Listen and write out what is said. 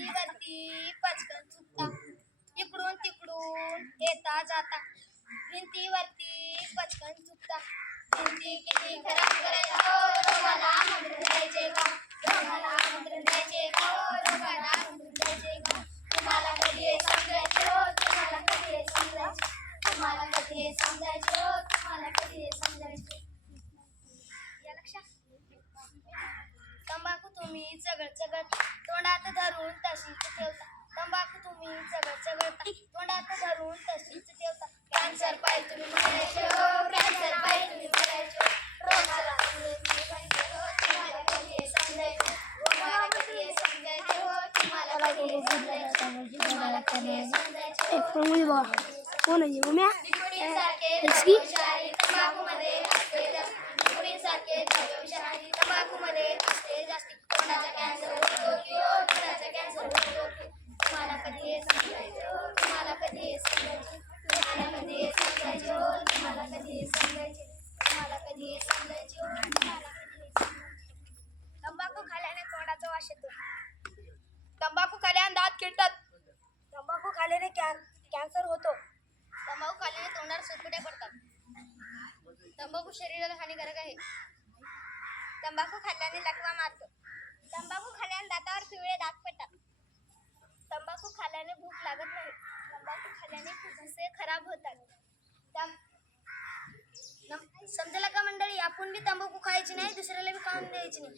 తీగతి పచ్చకం చుక్క. ఇప్పుడు తిప్పుడు ఏతా జాత. వింతి వర్తి పచ్చకం చుక్క. వింతి కిటి కరం కరలో దొంగలా మండులై చేవా దొంగలా तुम्ही चगळ चगळ तोंडात धरून तशीच ठेवता. तंबाखू तुम्ही चगळ चगळता तोंडात धरून तशीच ठेवता. कॅन्सर पाय तुम्ही मरायचे हो कॅन्सर पाय तुम्ही मरायचे हो. रोगाला तुम्ही मरायचे हो, तुम्हाला कधी हे. समजायचे तुम्हाला कधी हे समजायचे हो तुम्हाला कधी हे. समजायचे तुम्हाला कधी हे. समजायचे हो. कोण आहे? उम्या? निकोटीनसारखे इसकी? कॅन्सर होतो की हो तोंडाचा कॅन्सर होतो की तुम्हाला कधी हे समजायचे? हो तुम्हाला कधी हे समजायचे? तुम्हाला कधी हे समजायचे? हो तुम्हाला कधी हे समजायचे? तुम्हाला कधी हे समजायचे? हो तुम्हाला तंबाखू खाल्याने तोंडाचा वास येतो. तंबाखू खाल्ल्याने दात किडतात तंबाखू खाल्याने खाल्ल्याने कॅन्सर होतो. तंबाखू खाल्याने तोंडावर सुरकुट्या पडतात. तंबाखू शरीराला हानिकारक आहे. तंबाखू खाल्ल्याने लकवा मारतो. तंबाखू खाल्ल्याने दातावर पिवळे दात पडतात. तंबाखू खाल्ल्याने भूक लागत नाही. तंबाखू खाल्ल्याने फुफ्फुसे खराब होतात. समजलं का मंडळी? आपण बी तंबाखू खायची नाही दुसऱ्याला बी खाऊन द्यायची नाही.